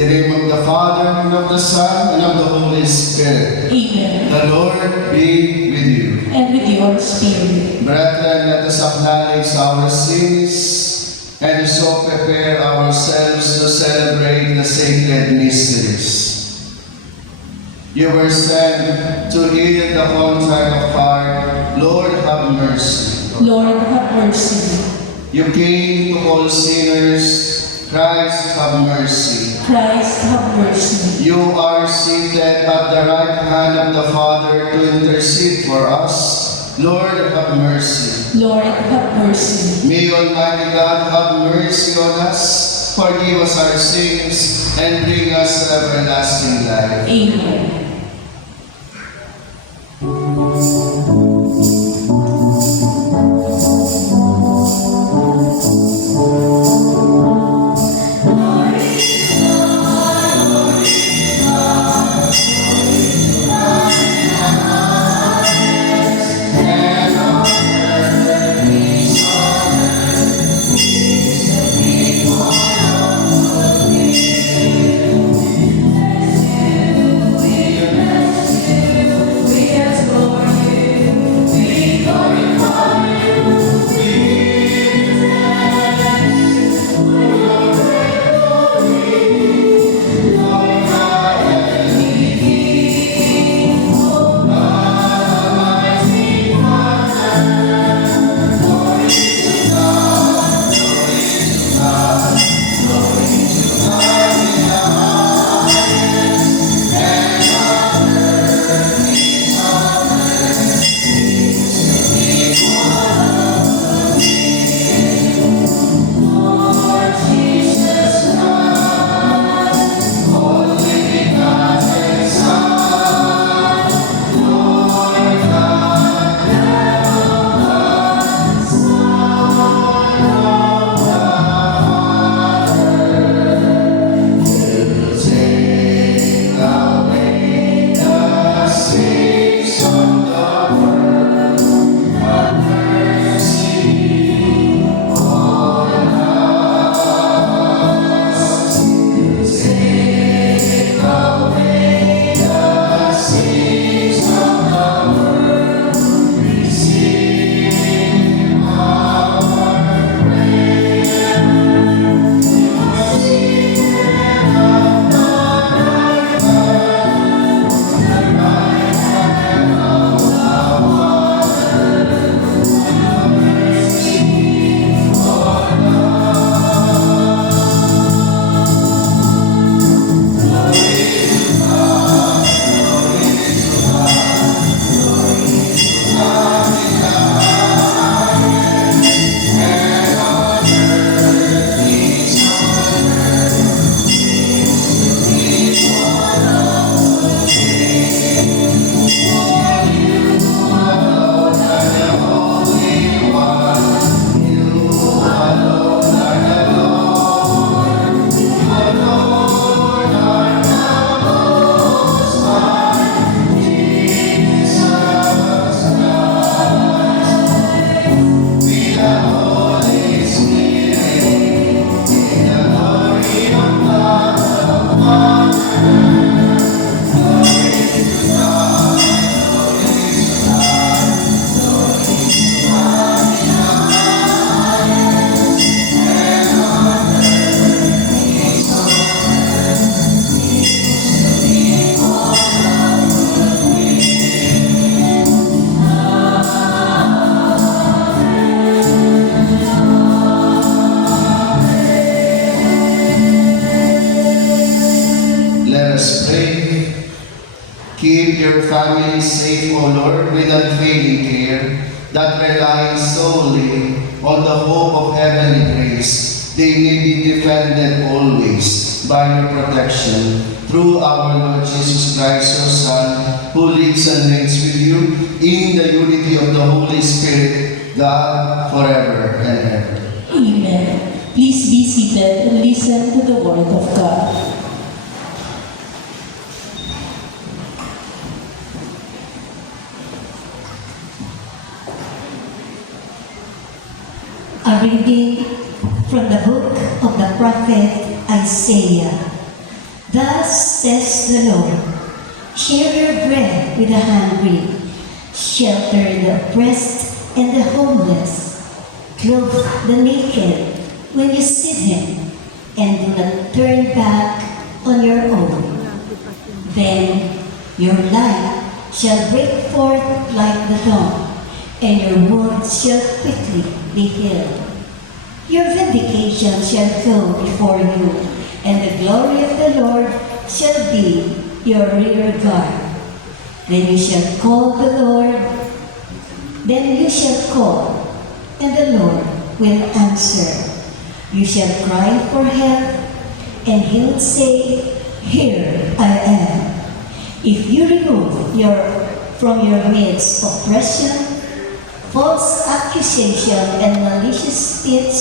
the name of the Father, and of the Son, and of the Holy Spirit. Amen. The Lord be with you. And with your spirit. Brethren, let us acknowledge our sins and so prepare ourselves to celebrate the sacred mysteries. You were sent to heal the contrite of heart. Lord, have mercy. Lord, have mercy. You came to call sinners. Christ, have mercy. Christ, have mercy. You are seated at the right hand of the Father to intercede for us. Lord, have mercy. Lord, have mercy. May Almighty God have mercy on us, forgive us our sins, and bring us to everlasting life. Amen. Keep your family safe, O Lord, with unfailing care, that relying solely on the hope of heavenly grace, they may be defended always by your protection through our Lord Jesus Christ, your Son, who lives and reigns with you in the unity of the Holy Spirit, God, forever and ever. Amen. Please be seated and listen to the Word of God. A reading from the book of the prophet Isaiah. Thus says the Lord, share your bread with the hungry, shelter the oppressed and the homeless, clothe the naked when you see them, and do not turn back on your own. Then your light shall break forth like the dawn, and your wounds shall quickly be healed. Your vindication shall go before you, and the glory of the Lord shall be your rear guard. Then you shall call the Lord, then you shall call, and the Lord will answer. You shall cry for help, and he will say, here I am. If you remove from your midst oppression, false accusation, and malicious speech,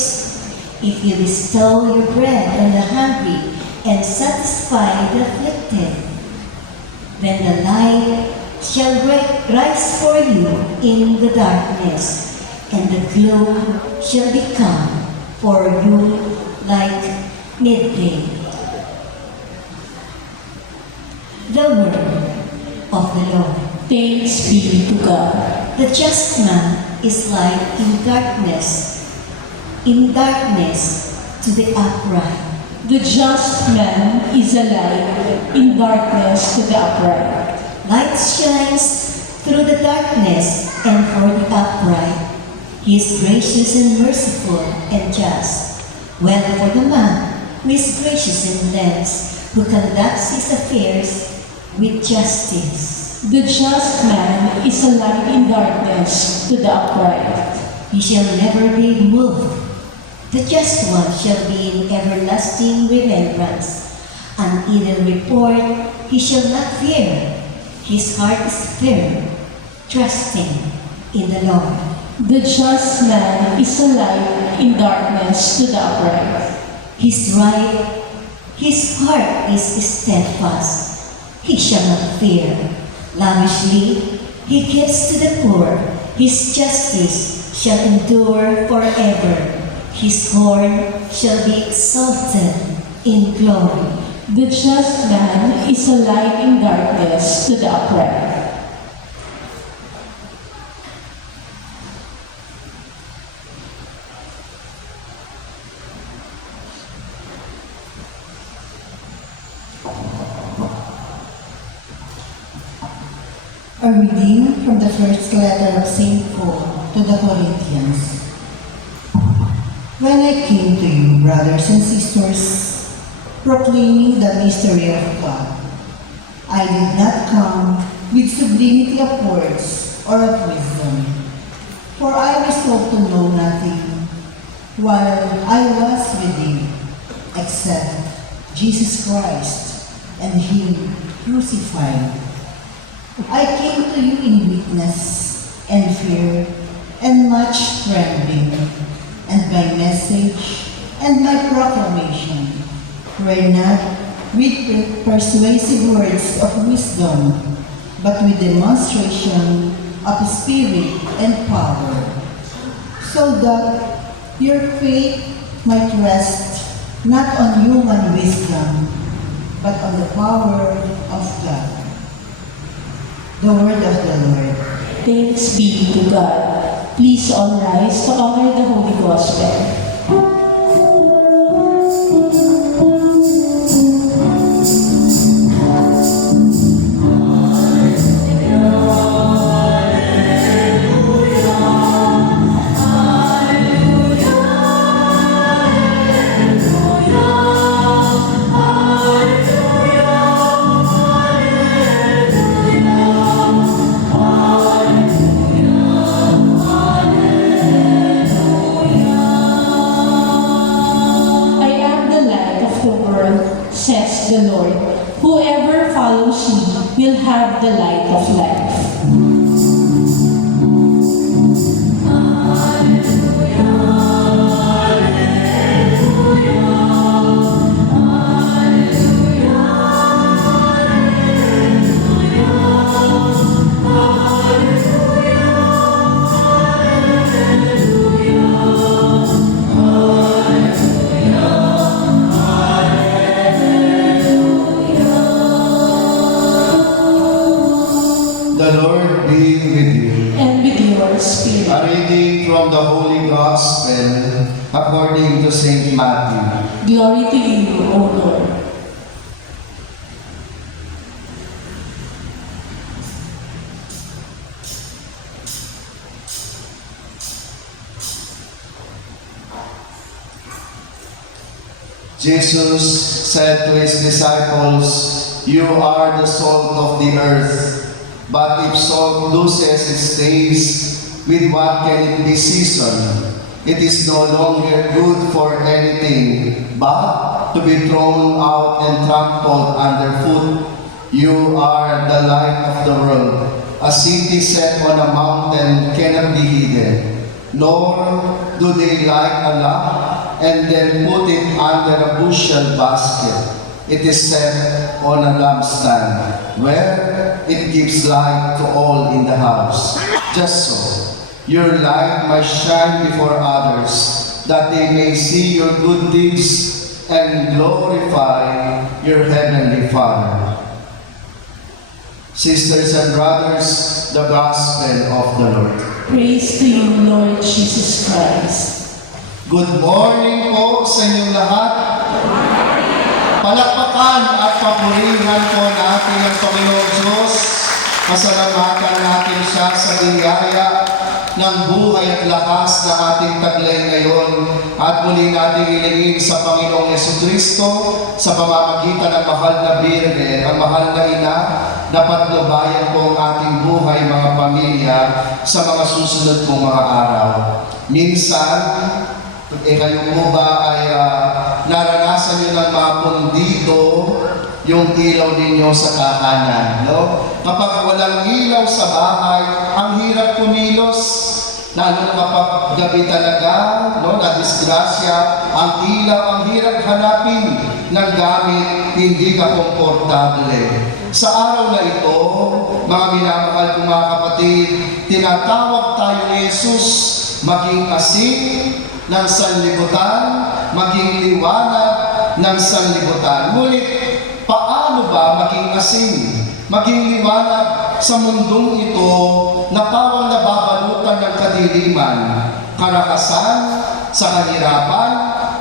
if you bestow your bread on the hungry and satisfy the afflicted, then the light shall rise for you in the darkness, and the gloom shall become for you like midday. The word of the Lord. Thanks be to God. The just man is light in darkness to the upright. The just man is a light in darkness to the upright. Light shines through the darkness, and for the upright, he is gracious and merciful and just. Well for the man who is gracious and lends, who conducts his affairs with justice. The just man is a light in darkness to the upright. He shall never be moved. The just one shall be in everlasting remembrance. An evil report he shall not fear. His heart is firm, trusting in the Lord. The just man is a light in darkness to the upright. His heart is steadfast. He shall not fear. Lavishly he gives to the poor. His justice shall endure forever. His horn shall be exalted in glory. The just man is a light in darkness to the upright. A reading from the first letter of St. Paul to the Corinthians. When I came to you, brothers and sisters, proclaiming the mystery of God, I did not come with sublimity of words or of wisdom, for I resolved to know nothing while I was with you, except Jesus Christ and Him crucified. I came to you in weakness and fear and much trembling, and my message and my proclamation were not with persuasive words of wisdom, but with demonstration of spirit and power, so that your faith might rest not on human wisdom, but on the power of God. The word of the Lord. Thanks be to God. Please all rise to honor the Holy Gospel. I am the light of the world, says the Lord. Whoever follows me will have the light of life. from the Holy Gospel according to Saint Matthew. Glory to you, O Lord. Jesus said to his disciples, "You are the salt of the earth, but if salt loses its taste, with what can it be seasoned? It is no longer good for anything, but to be thrown out and trampled underfoot. You are the light of the world. A city set on a mountain cannot be hidden, nor do they light a lamp and then put it under a bushel basket. It is set on a lampstand, where it gives light to all in the house. Just so, your light must shine before others, that they may see your good deeds and glorify your heavenly Father." Sisters and brothers, the Gospel of the Lord. Praise to you, Lord Jesus Christ. Good morning po sa inyong lahat. Palakpakan at papurihan po natin ang Panginoong Diyos. Pasalamatan natin siya sa biyaya ng buhay at lakas na ating taglay ngayon. At muli natin ilingin sa Panginoong Jesucristo sa pamamagitan ng mahal na Birhen, ang mahal na ina, na patnubayan po ang ating buhay, mga pamilya, sa mga susunod pong mga araw. Minsan, kayo po ba ay naranasan nyo ng mapundito yung ilaw ninyo sa tahanan, no? Kapag walang ilaw sa bahay, ang hirap kumilos. Lalo na kapag gabi talaga, no, na-disgrasya, ang ilaw, ang hirap hanapin ng gamit, hindi ka komportable. Sa araw na ito, mga minamahal kong mga kapatid, tinatawag tayo ni Jesus maging asin ng sanlibutan, maging liwanag ng sanlibutan. Ngunit, paano ba maging asin, maging liwanag sa mundong ito na parang nababalutan ng kadiliman, karakasan sa kahirapan,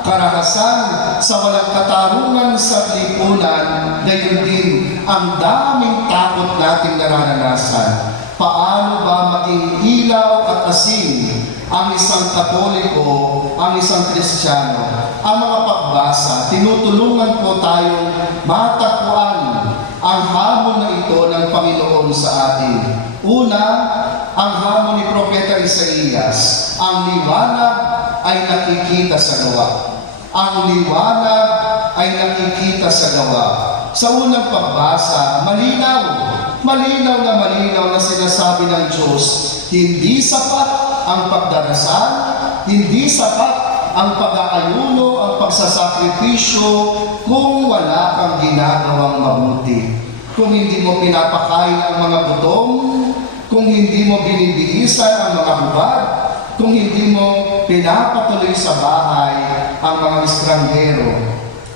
karakasan sa walang katarungan sa lipunan, gayon din ang daming takot nating nararanasan. Paano ba maging ilaw at asin ang isang Katoliko, ang isang Kristiyano? Ang mga pagbasa, tinutulungan po tayong matagpuan ang hamon na ito ng Panginoon sa atin. Una, ang hamon ni Propeta Isaías, ang liwanag ay nakikita sa gawa. Ang liwanag ay nakikita sa gawa. Sa unang pagbasa, malinaw na sinasabi ng Diyos, hindi sapat ang pagdarasal, hindi sapat ang pag-aayuno, ang pagsasakripisyo kung wala kang ginagawang mabuti. Kung hindi mo pinapakain ang mga gutom, kung hindi mo binibihisan ang mga hubad, kung hindi mo pinapatuloy sa bahay ang mga estranghero.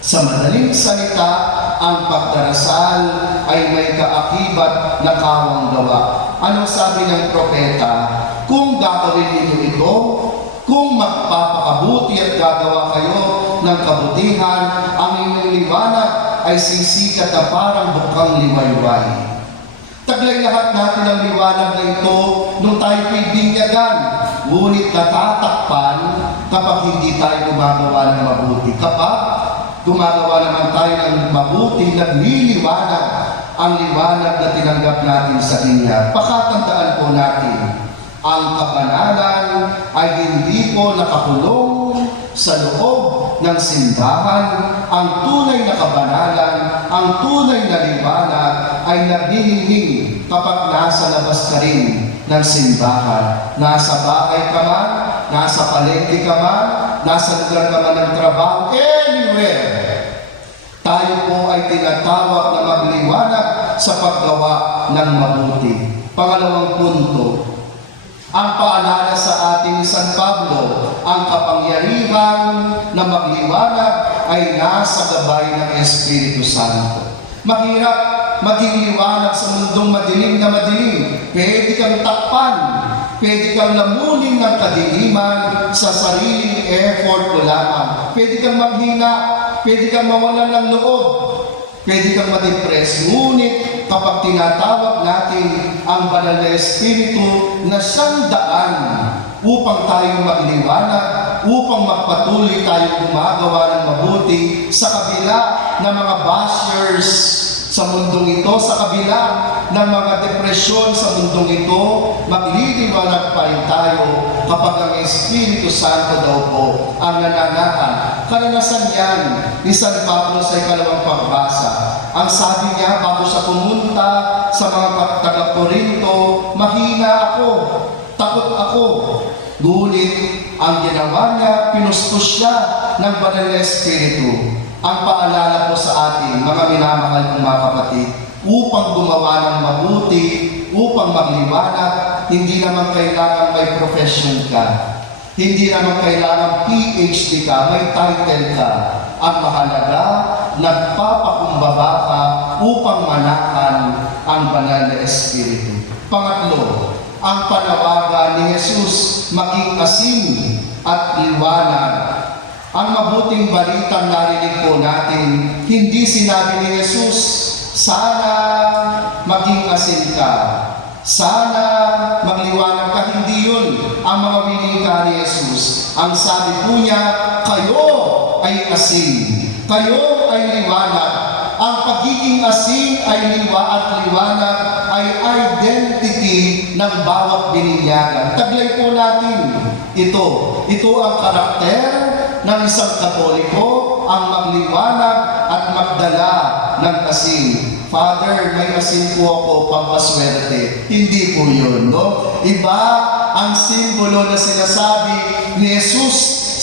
Sa madaling salita, ang pagdarasal ay may kaakibat na kawang gawa. Anong sabi ng propeta? Kung gagawin ninyo ito, kung magpapakabuti at gagawa kayo ng kabutihan, ang inyong liwanag ay sisikat na parang bukang liwayway. Taglay lahat natin ang liwanag na ito nung tayo binyagan, ngunit natatakpan kapag hindi tayo gumagawa ng mabuti. Kapag gumagawa naman tayo ng mabuti, nagliliwanag ang liwanag na tinanggap natin sa Kanya. Pakatandaan po natin, ang kabanalan ay hindi po nakakulong sa loob ng simbahan. Ang tunay na kabanalan, ang tunay na liwanag ay nagniningning kapag nasa labas ka rin ng simbahan. Nasa bahay ka man, nasa palengke ka man, nasa lugar ka man ng trabaho, anywhere. Tayo po ay tinatawag na magliwanag sa paggawa ng mabuti. Pangalawang punto, ang paalala sa ating San Pablo, ang kapangyarihan na magliwanag ay nasa gabay ng Espiritu Santo. Mahirap maging liwanag sa mundong madilim na madilim. Pwede kang takpan, Pwede kang lamunin ng kadiliman sa sariling effort mo lamang. Pwede kang maghina, pwede kang mawalan ng loob, pwede kang ma-depress. Ngunit kapag tinatawag natin ang banal na Espiritu na siyang daan upang tayong magliwanag, upang magpatuloy tayong gumagawa ng mabuti sa kabila ng mga bashers sa mundong ito, sa kabila ng mga depresyon sa mundong ito, magliliwanag pa rin tayo kapag ang Espiritu Santo daw po ang nananahan. Karanasan yan ni San Pablo sa ikalawang pagbasa. Ang sabi niya bago siya pumunta sa mga taga-Korinto, mahina ako, takot ako. Ngunit ang ginawa niya, pinustos siya ng banal na Espiritu. Ang paalala po sa atin, mga minamahal kong mga kapatid, upang gumawa ng mabuti, upang magliwanag, hindi naman kailangan may profession ka. Hindi naman kailangan PhD ka, may title ka. Ang mahalaga, nagpapakumbaba ka upang manahan ang banal na Espiritu. Pangatlo, ang panawagan ni Jesus maging asin at liwanag. Ang mabuting balitang narinig po natin, hindi sinabi ni Jesus, sana maging asin ka, sana magliwanag ka. Hindi yun ang mga winika ni Jesus. Ang sabi po niya, kayo ay asin, kayo ay liwanag. Ang pagiging asin ay liwanag ay identity ng bawat bininyagan. Taglay po natin ito. Ito ang karakter ng isang Katoliko, ang magliwanag at magdala ng asin. Father, may asin po ako, pampaswerte. Hindi po yun, no? Iba ang simbolo na sinasabi ni Jesus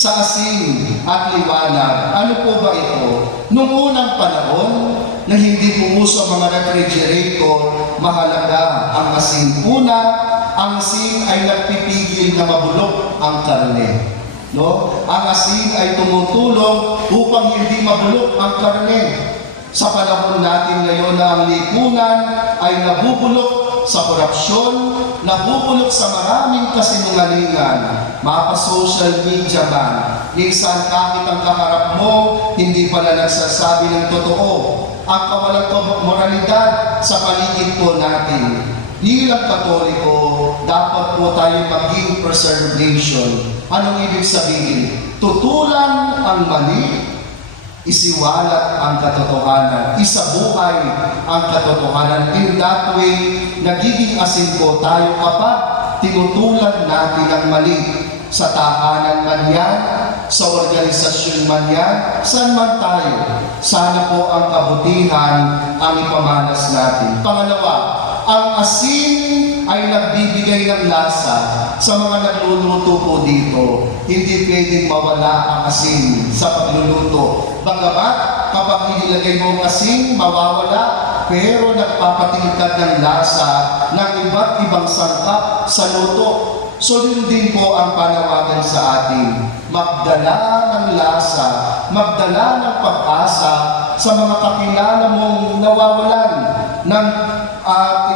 sa asin at liwanag. Ano po ba ito? Noong unang panahon, na hindi po uso ang mga refrigerator, mahalaga ang asin. Una, ang asin ay nagpipigil na mabulok ang karne. No? Ang asin ay tumutulong upang hindi mabulok ang karne. Sa panahon natin ngayon na ang lipunan ay nabubulok sa korupsyon, nabubulok sa maraming kasinungalingan, mapa-social media man. Minsan kahit ang kaharap mo, hindi pala nagsasabi ng totoo. Ang kawalang moralidad sa paligid po natin. Bilang Katoliko, dapat po tayo maging preservation. Anong ibig sabihin? Tutulan ang mali, isiwalat ang katotohanan, isabuhay ang katotohanan. In that way, nagiging asin po tayo kapag tinutulan natin ang mali. Sa tahanan man yan, sa organisasyon man yan, saan man tayo. Sana po ang kabutihan ang ipamanas natin. Pangalawa, ang asin ay nagbibigay ng lasa sa mga nagluluto po dito. Hindi pwedeng mawala ang asin sa pagluluto. Bagamat kapag inilagay mo ang asin, mawawala, pero nagpapatingkad ng lasa ng iba't ibang sangkap sa luto. So yun din po ang panawagan sa atin. Magdala ng lasa, magdala ng pag-asa sa mga kakilala mong nawawalan ng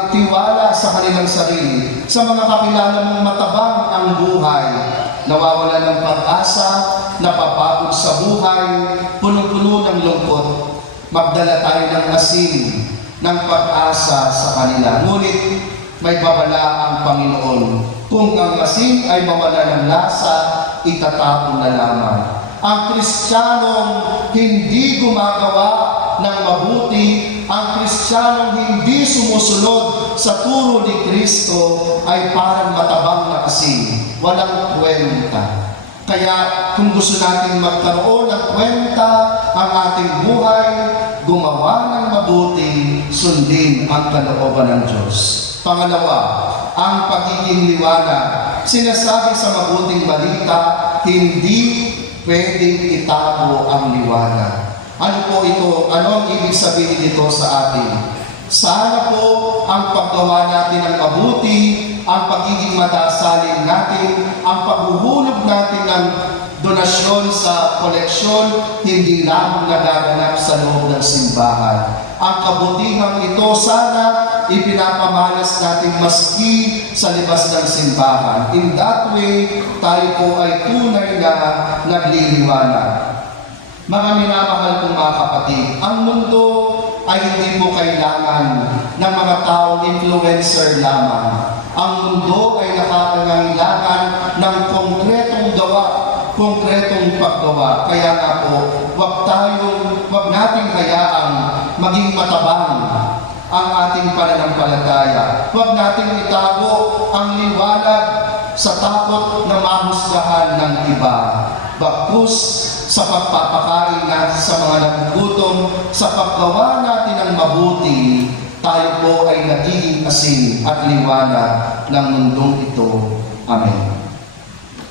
tiwala sa kanilang sarili. Sa mga kakilala mong matabang ang buhay, nawawalan ng pag-asa, napapagod sa buhay, punong-puno ng lungkot. Magdala tayo ng asin, ng pag-asa sa kanila. Ngunit may babala ang Panginoon. Kung ang asin ay mawala ng lasa, itatapon na lamang. Ang Kristiyanong hindi gumagawa ng mabuti, ang Kristiyanong hindi sumusunod sa turo ni Kristo ay parang matabang na asin, walang kwenta. Kaya kung gusto natin magkaroon ng kwenta ang ating buhay, gumawa ng mabuti, sundin ang kalooban ng Diyos. Pangalawa, ang pagiging liwanag. Sinasabi sa mabuting balita, hindi pwedeng itago ang liwanag. Ano po ito? Ano ang ibig sabihin dito sa atin? Sana po ang paggawa natin ng mabuti, ang pagiging madasalin natin, ang paghuhulog natin ng donasyon sa koleksyon, hindi lang nagaganap sa loob ng simbahan. Ang kabutihang ito sana ipinapamalas natin maski sa libas ng simbahan. In that way, tayo po ay tunay na nagliliwanag. Mga minamahal kong mga kapatid, ang mundo ay hindi po kailangan ng mga taong influencer lamang. Ang mundo ay nakakangailangan ng konkretong gawa, konkretong paggawa. Kaya nga po, wag nating hayaang maging matabang ang ating pananampalataya. Huwag nating itago ang liwanag sa takot na mahusgahan ng iba. Bagkus sa pagpapakain natin sa mga nagugutom, sa paggawa natin ng mabuti, tayo po ay nagiging asin at liwanag ng mundong ito. Amen.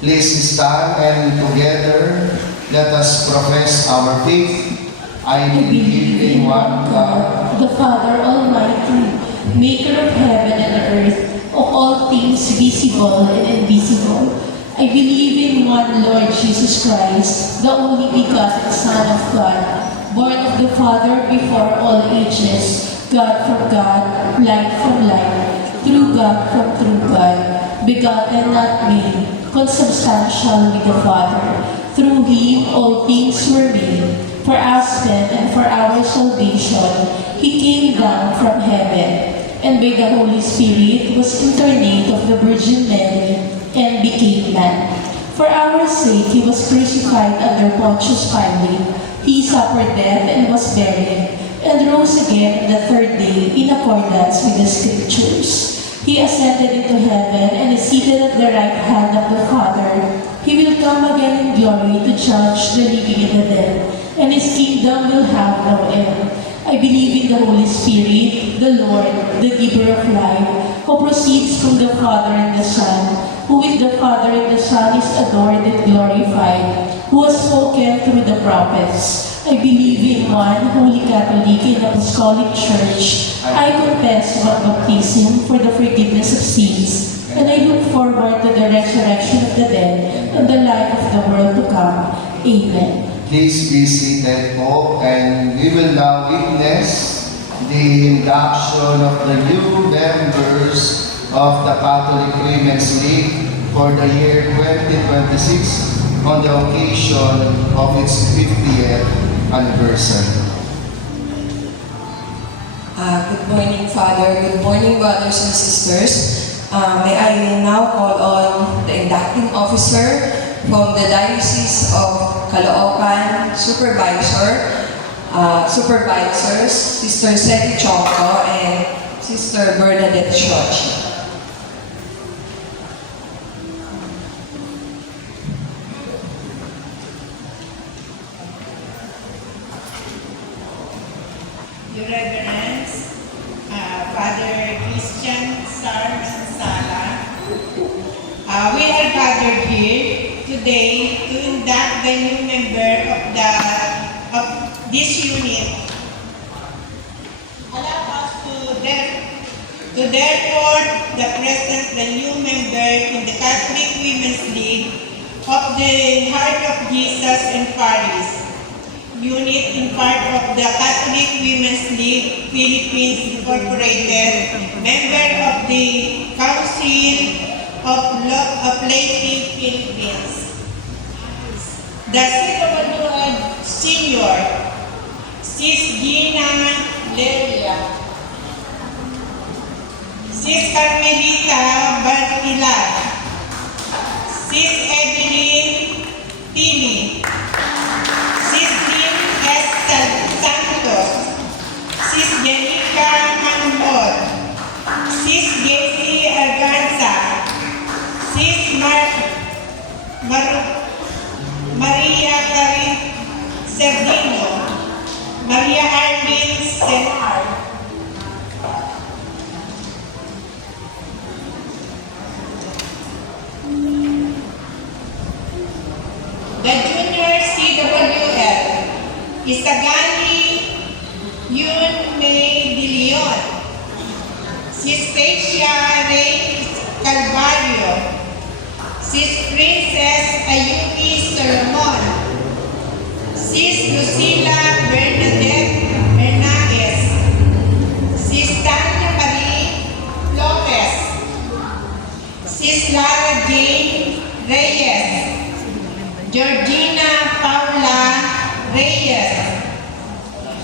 Please stand and together let us profess our faith. I believe in one God, the Father Almighty, maker of heaven and earth, of all things visible and invisible. I believe in one Lord Jesus Christ, the only begotten Son of God, born of the Father before all ages, God from God, light from light, true God from true God, begotten not made, consubstantial with the Father. Through Him all things were made. For us then and for our salvation, He came down from heaven, and by the Holy Spirit was incarnate of the Virgin Mary, and became man. For our sake He was crucified under Pontius Pilate. He suffered death and was buried, and rose again on the third day in accordance with the Scriptures. He ascended into heaven and is seated at the right hand of the Father. He will come again in glory to judge the living and the dead, and His kingdom will have no end. I believe in the Holy Spirit, the Lord, the giver of life, who proceeds from the Father and the Son, who with the Father and the Son is adored and glorified, who has spoken through the prophets. I believe in one holy Catholic and Apostolic Church. I confess one baptism for the forgiveness of sins, and I look forward to the resurrection of the dead and the life of the world to come. Amen. Please be seated po, and we will now witness the induction of the new members of the Catholic Women's League for the year 2026 on the occasion of its 50th anniversary. Good morning, Father. Good morning, brothers and sisters. May I now call on the inducting officer from the Diocese of Caloocan, supervisors, Sister Seti Chonko and Sister Bernadette Shochi. Your Reverence, Father Christian Sar Sala, we are gathered here today to induct the new member of this unit. Allow us to therefore the present the new member in the Catholic Women's League of the Heart of Jesus in Paris. Unit in part of the Catholic Women's League Philippines Incorporated, member of the Council of Laity Philippines. The CWI Senior, Sis Gina Leria, Sis Carmelita Bartilar, Sis Evelyn Tini, Sis Lynn S. Santos, Sis Jenica Manmod, Sis Jessie Arganza, Sis Maria Karin Cerdino, Maria Armin Senar, the Junior CWL, Isagani Yun May De Leon, Sis Stacia Reyes Calvario, Sis Princess Ayuki Solomon, Sis Lucila Bernadette Hernandez, Sis Tanya Marie Lopez, Sis Lara Jane Reyes, Georgina Paula Reyes,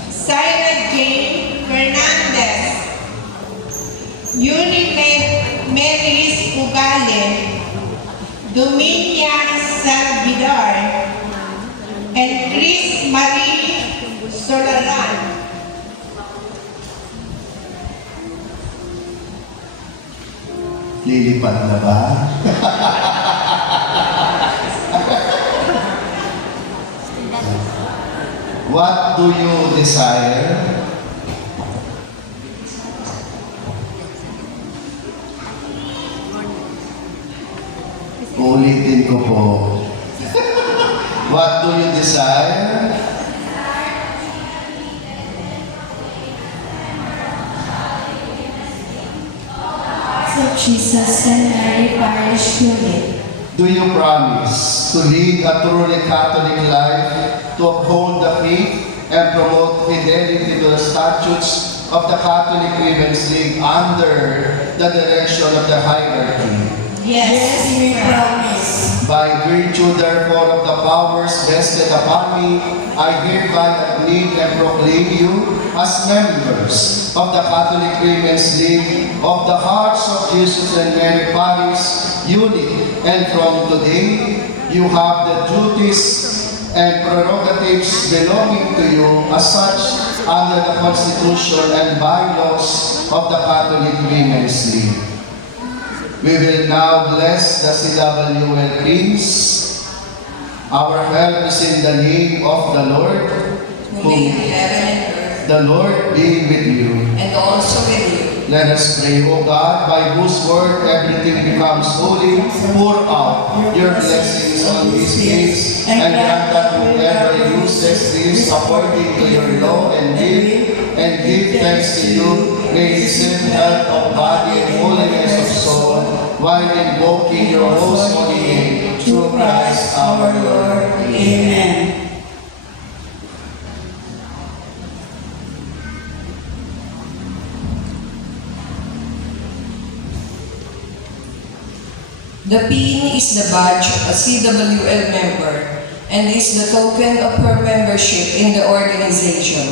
Syra Jane Fernandez, Mary's Ugale, Dominia Salvidar, and Chris Marie Solaran. Lilipad na ba? What do you desire? Ulitin ko po. What do you desire? So Jesus and Mary Parish Unit. Do you promise to lead a truly Catholic life, to uphold the faith, and promote fidelity to the statutes of the Catholic Women's League under the direction of the hierarchy? Yes, we promise. By virtue, therefore, of the powers vested upon me, I hereby admit and proclaim you as members of the Catholic Women's League of the Hearts of Jesus and Mary Parish Unit. And from today, you have the duties and prerogatives belonging to you as such under the Constitution and bylaws of the Catholic Women's League. We will now bless the CWL Prince. Our help is in the name of the Lord, who made heaven and earth, the Lord be with you. and also with you. Let us pray, O God, by whose word everything becomes holy, pour out your blessings on these days, and grant that whoever uses this according to your law and give thanks to you, may receive health of body and holiness of soul, while invoking your most holy name, through Christ our Lord. Amen. The pin is the badge of a CWL member and is the token of her membership in the organization.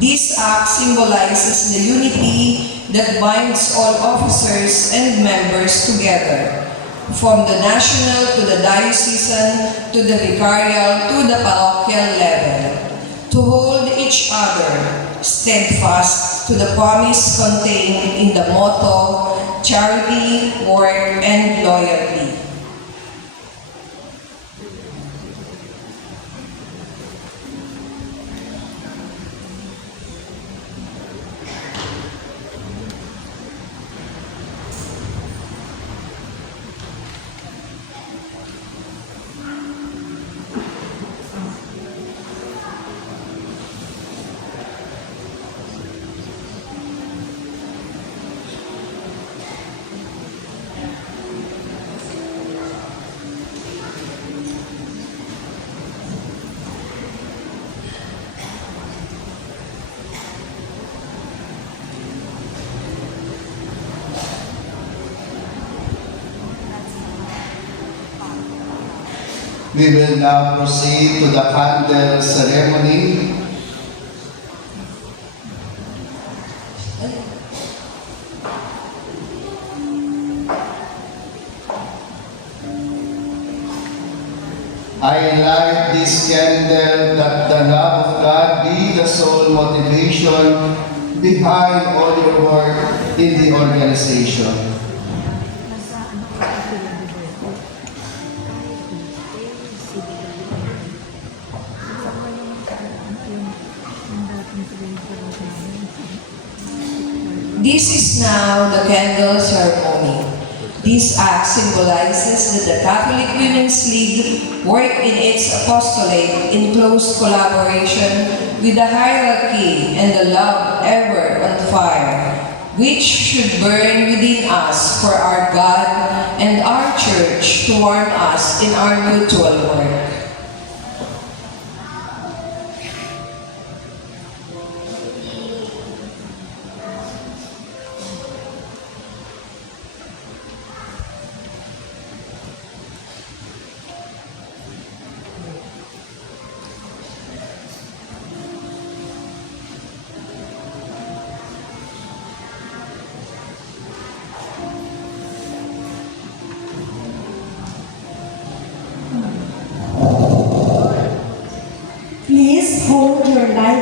This act symbolizes the unity that binds all officers and members together, from the national to the diocesan to the vicarial to the parochial level, to hold each other steadfast to the promise contained in the motto, charity, work, and loyalty. We will now proceed to the candle ceremony. I light this candle that the love of God be the sole motivation behind all your work in the organization. This is now the candle ceremony. This act symbolizes that the Catholic Women's League work in its apostolate in close collaboration with the hierarchy and the love ever on fire, which should burn within us for our God and our Church to warm us in our mutual work.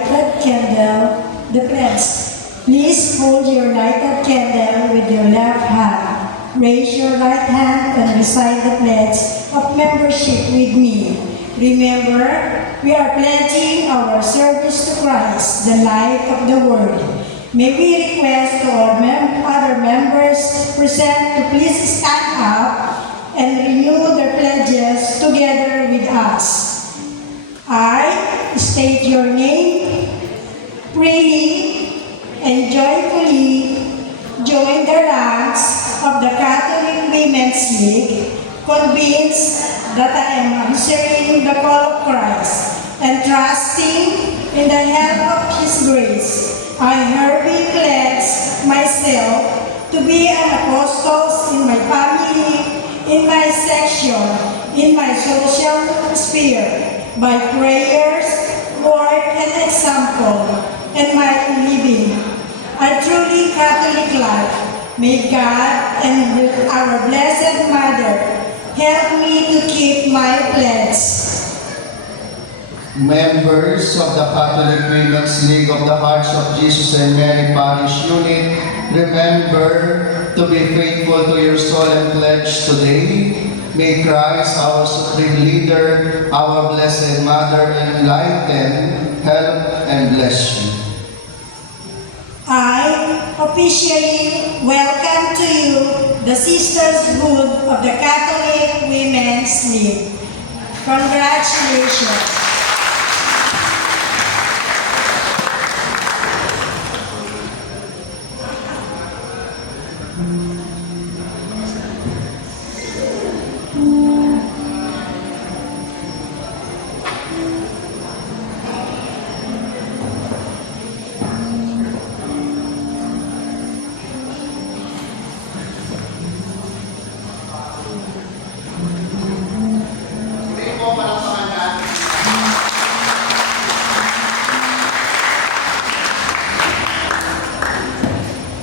lighted candle, the pledge. Please hold your lighted candle with your left hand. Raise your right hand and recite the pledge of membership with me. Remember, we are pledging our service to Christ, the light of the world. May we request to our other members present to please stand up and renew their pledges together with us. I state your name, freely and joyfully join the ranks of the Catholic Women's League, convinced that I am answering the call of Christ and trusting in the help of His grace. I hereby pledge myself to be an apostle in my family, in my section, in my social sphere, by prayers, work, and example, and my living. A truly Catholic life. May God and our Blessed Mother help me to keep my pledge. Members of the Catholic Women's League of the Hearts of Jesus and Mary Parish Unit, remember to be faithful to your solemn pledge today. May Christ, our Supreme Leader, our Blessed Mother, enlighten, help, and bless you. I officially welcome to you the Sisterhood of the Catholic Women's League. Congratulations.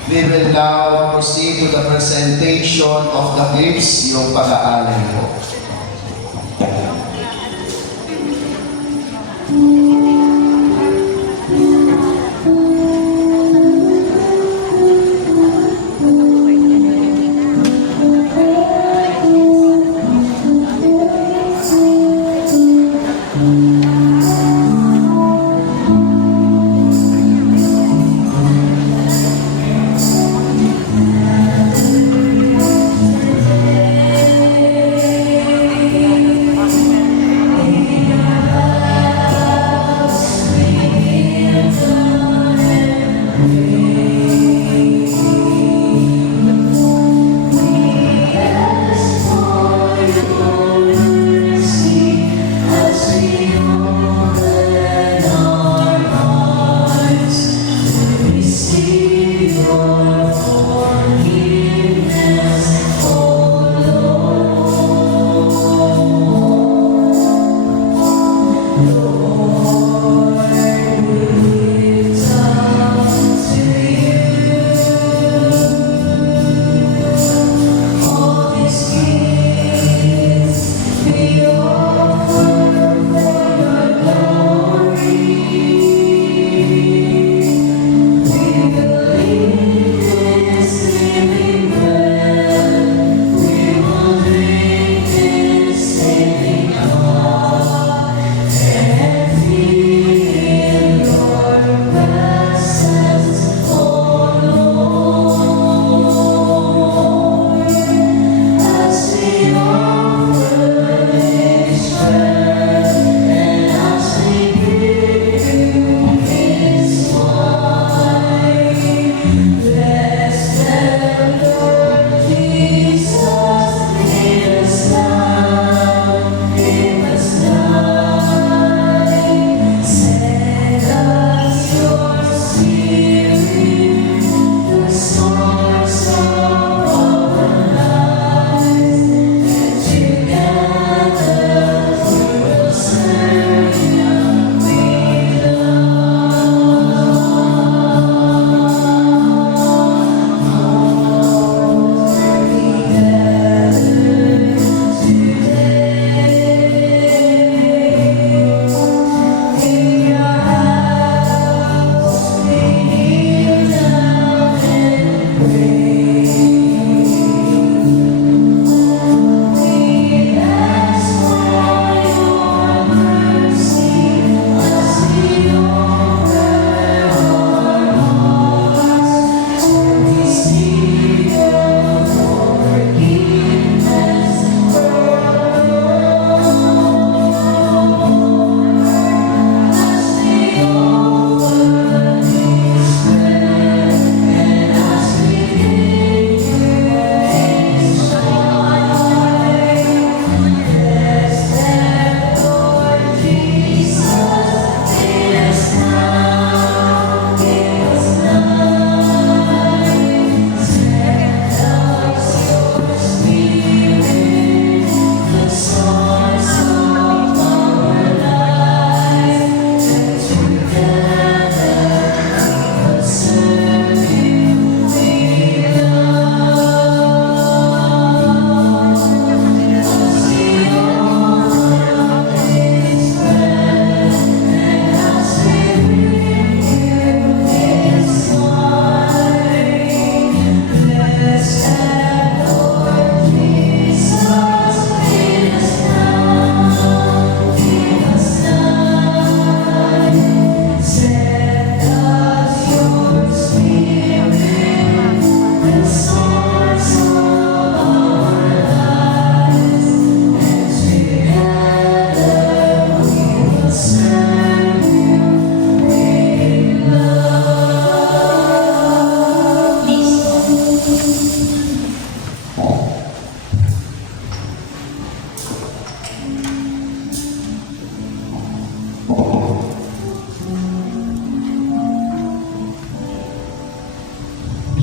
We will now proceed to the presentation of the gifts, yung pag-aalay po.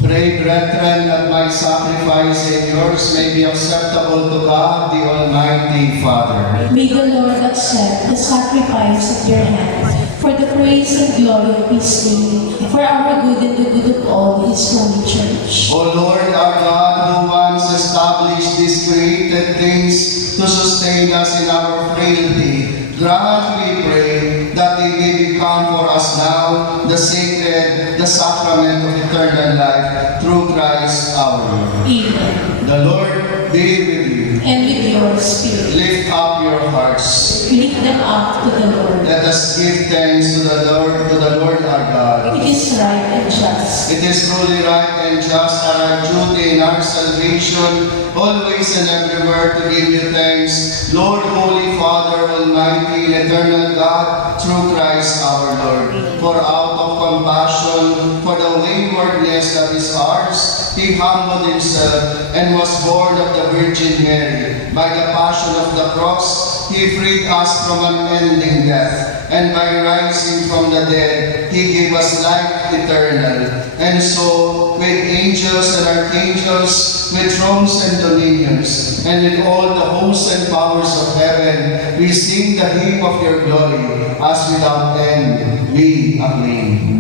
Pray, brethren, that my sacrifice and yours may be acceptable to God, the Almighty Father. May the Lord accept the sacrifice at your hands for the praise and glory of His name, for our good and the good of all His holy church. O Lord our God, who once established these created things to sustain us in our frailty, grant, we pray, that they may become for us now the sacrament of eternal life, through Christ our Lord. Amen. The Lord be with you. And with your spirit, Lift up your hearts. lift them up to the Lord. Let us give thanks to the Lord our God. It is right and just. It is truly right and just and our duty in our salvation, always and everywhere to give you thanks, Lord, Holy Father, Almighty and eternal God, through Christ our Lord. For out of compassion for the waywardness that is ours, He humbled Himself and was born of the Virgin Mary. By the passion of the cross, He freed us from unending death, and by rising from the dead, He gave us life eternal. And so, with angels and archangels, with thrones and dominions, and with all the hosts and powers of heaven, we sing the hymn of your glory, as without end we acclaim.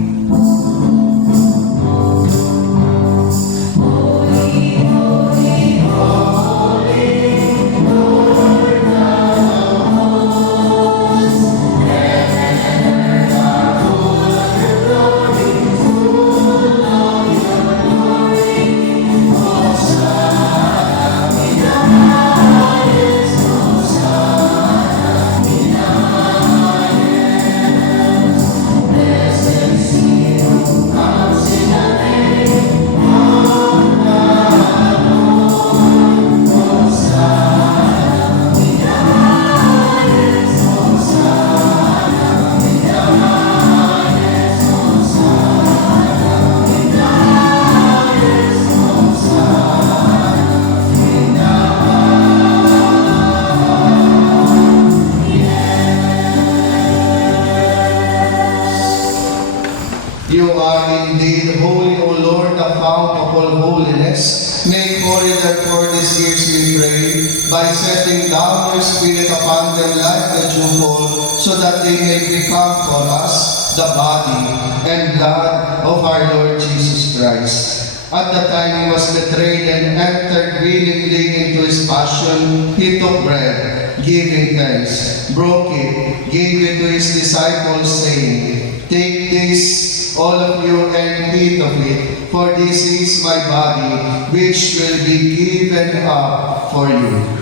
You are indeed holy, O Lord, the fount of all holiness. Make holy therefore these years, we pray, by setting down your Spirit upon them like the dewfall, so that they may become for us the body and blood of our Lord Jesus Christ. At the time He was betrayed and entered willingly into His passion, He took bread, giving thanks, broke it, gave it to His disciples, saying, "Take this, all of you, and eat of it, for this is my body, which will be given up for you."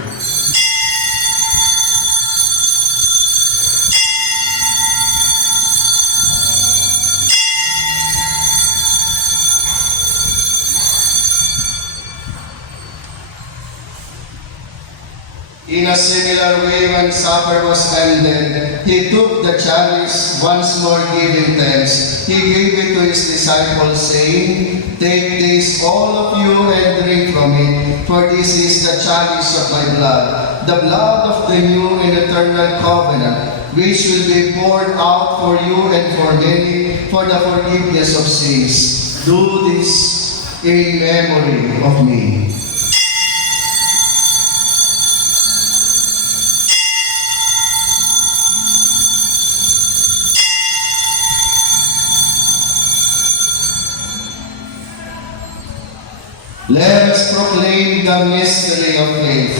In a similar way, when supper was ended, He took the chalice, once more giving thanks. He gave it to His disciples, saying, "Take this, all of you, and drink from it, for this is the chalice of my blood, the blood of the new and eternal covenant, which will be poured out for you and for many for the forgiveness of sins. Do this in memory of me." Let us proclaim the mystery of faith.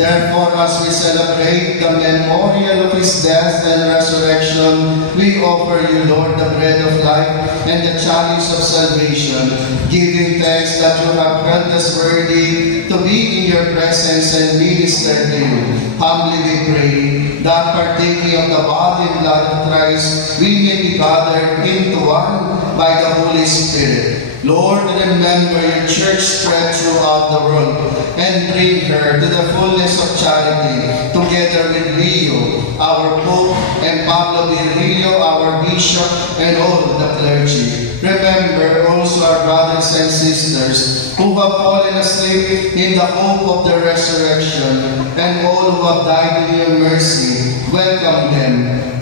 Therefore, as we celebrate the memorial of His death and resurrection, we offer you, Lord, the bread of life and the chalice of salvation, giving thanks that you have held us worthy to be in your presence and minister to you. Humbly we pray that partaking of the body and blood of Christ, we may be gathered into one by the Holy Spirit. Lord, remember your church spread throughout the world and bring her to the fullness of charity, together with Leo, our Pope, and Pablo Virgilio, our Bishop, and all the clergy. Remember also our brothers and sisters who have fallen asleep in the hope of the resurrection, and all who have died in your mercy. Welcome them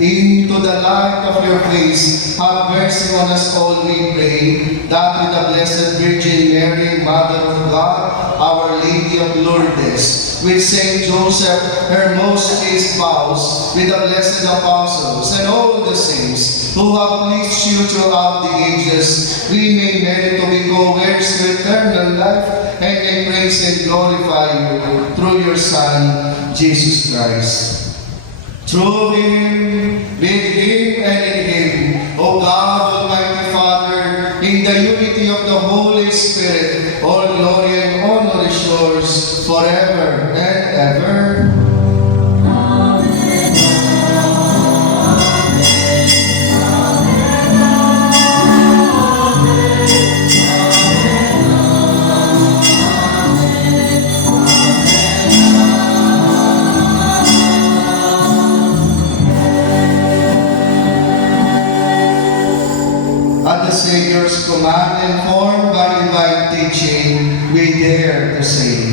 into the light of your face. Have mercy on us all, we pray, that with the Blessed Virgin Mary, Mother of God, Our Lady of Lourdes, with Saint Joseph, her most chaste spouse, with the blessed apostles, and all the saints who have pleased you throughout the ages, we may merit to be co-heirs to eternal life, and may praise and glorify you through your Son, Jesus Christ. Through him, with him, and in him, O God, Almighty Father, in the unity of the Holy Spirit, all glory and honor is yours forever and ever. At the Savior's command, informed by divine teaching, we dare to say,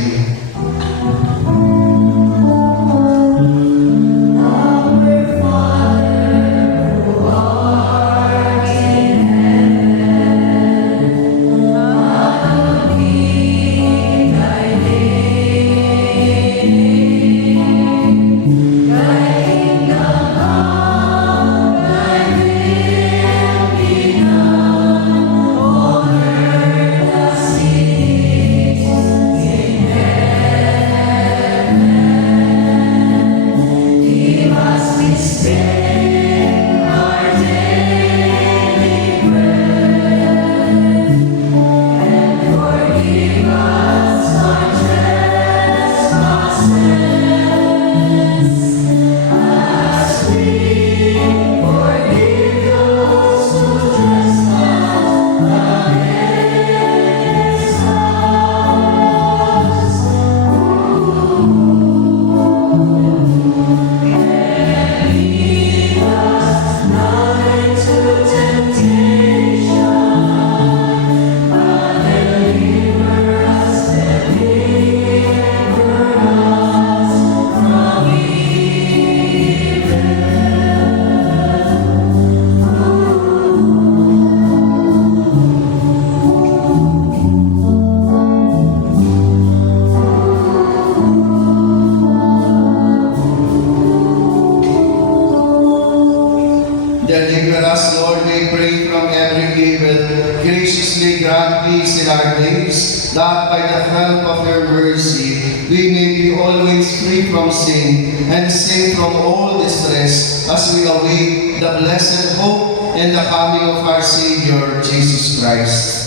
deliver us, Lord, we pray, from every evil. Graciously grant peace in our days, that by the help of your mercy, we may be always free from sin and safe from all distress, as we await the blessed hope and the coming of our Savior, Jesus Christ.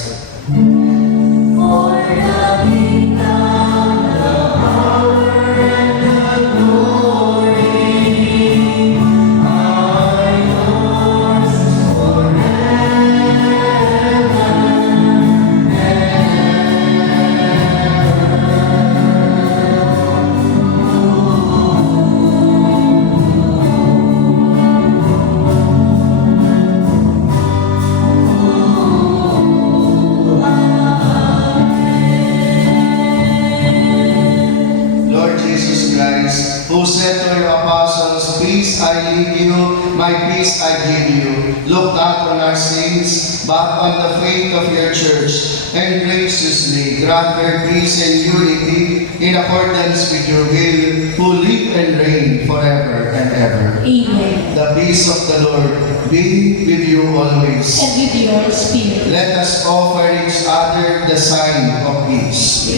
Who said to your apostles, "Peace I leave you, my peace I give you." Look not on our sins, but on the faith of your church, and graciously grant her peace and unity in accordance with your will, who live and reign forever and ever. Amen. The peace of the Lord be with you always. And with your spirit. Let us offer each other the sign of peace.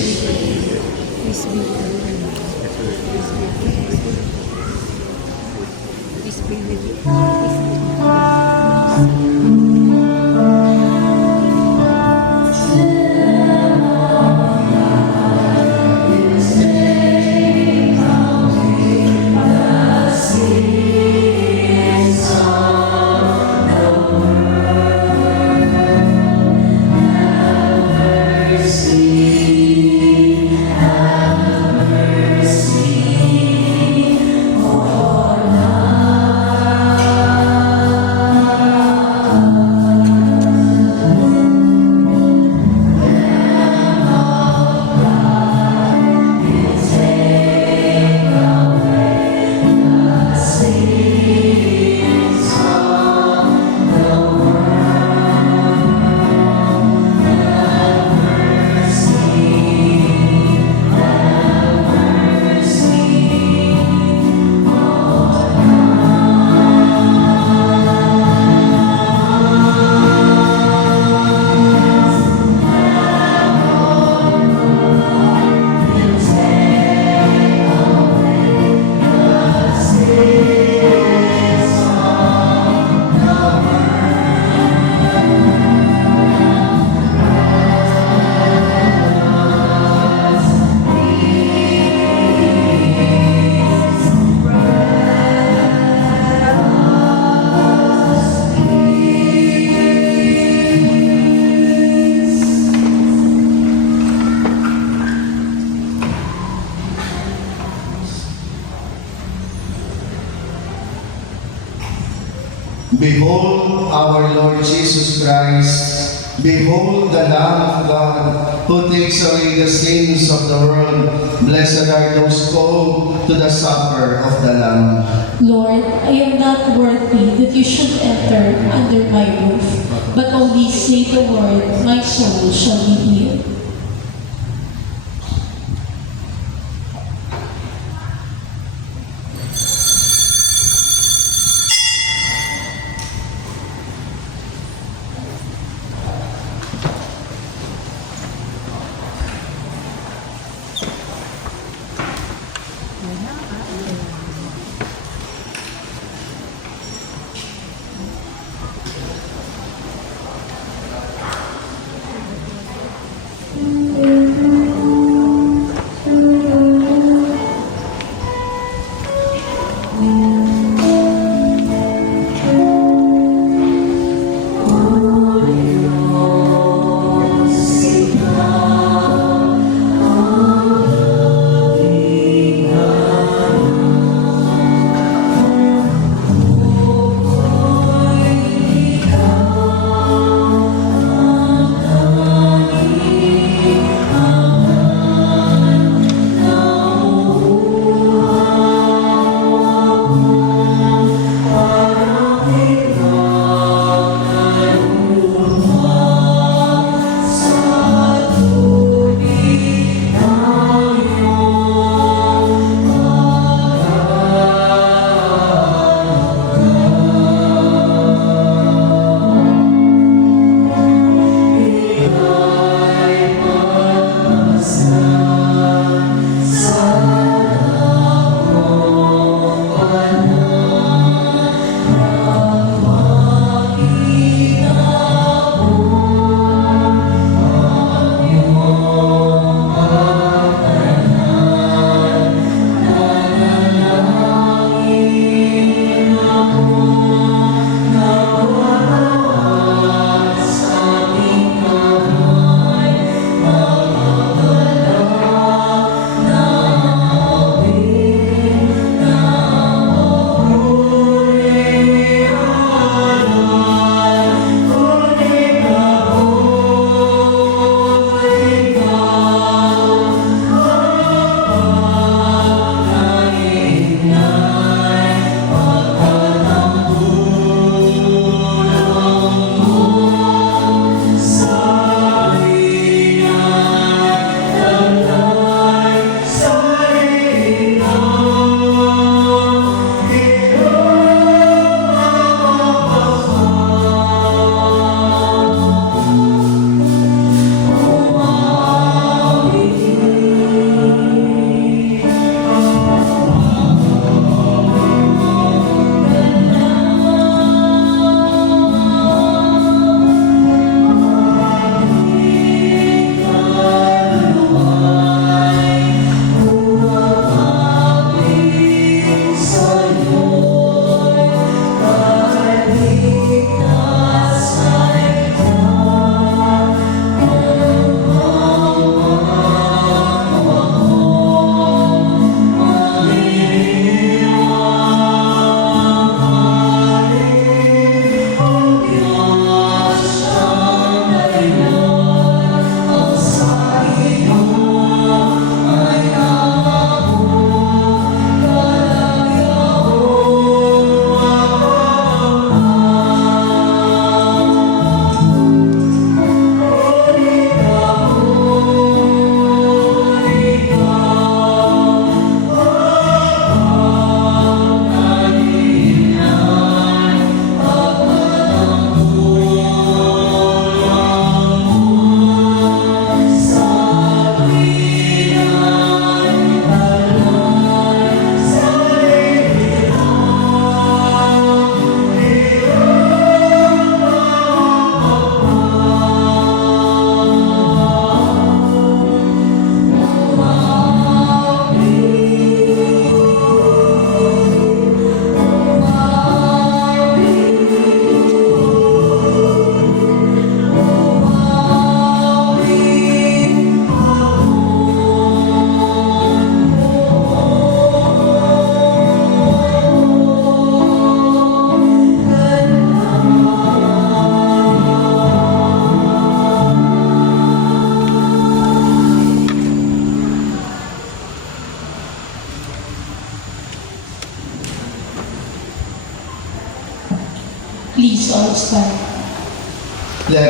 Behold our Lord Jesus Christ. Behold the Lamb of God who takes away the sins of the world. Blessed are those called to the supper of the Lamb. Lord, I am not worthy that you should enter under my roof, but only say the word, my soul shall be healed.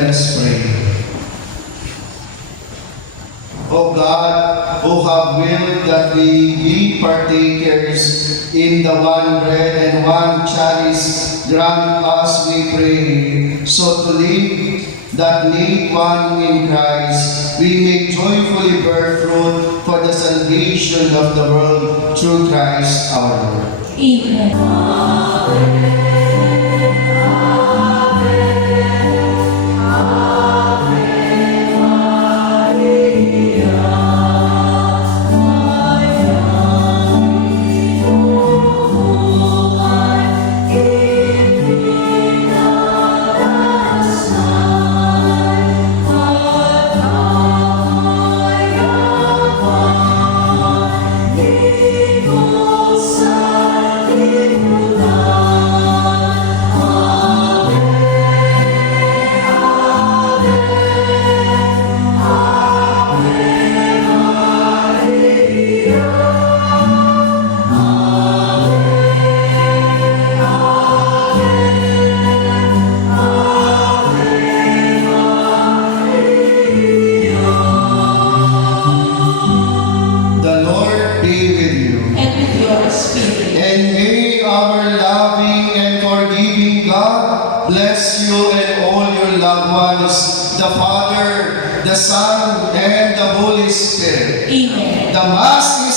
Let us pray. O God, who have willed that we be partakers in the one bread and one chalice, grant us, we pray, so to live that made one in Christ, we may joyfully bear fruit for the salvation of the world through Christ our Lord. Amen. The Lord be with you. And with your spirit. And may our loving and forgiving God bless you and all your loved ones, the Father, the Son, and the Holy Spirit. Amen. The Mass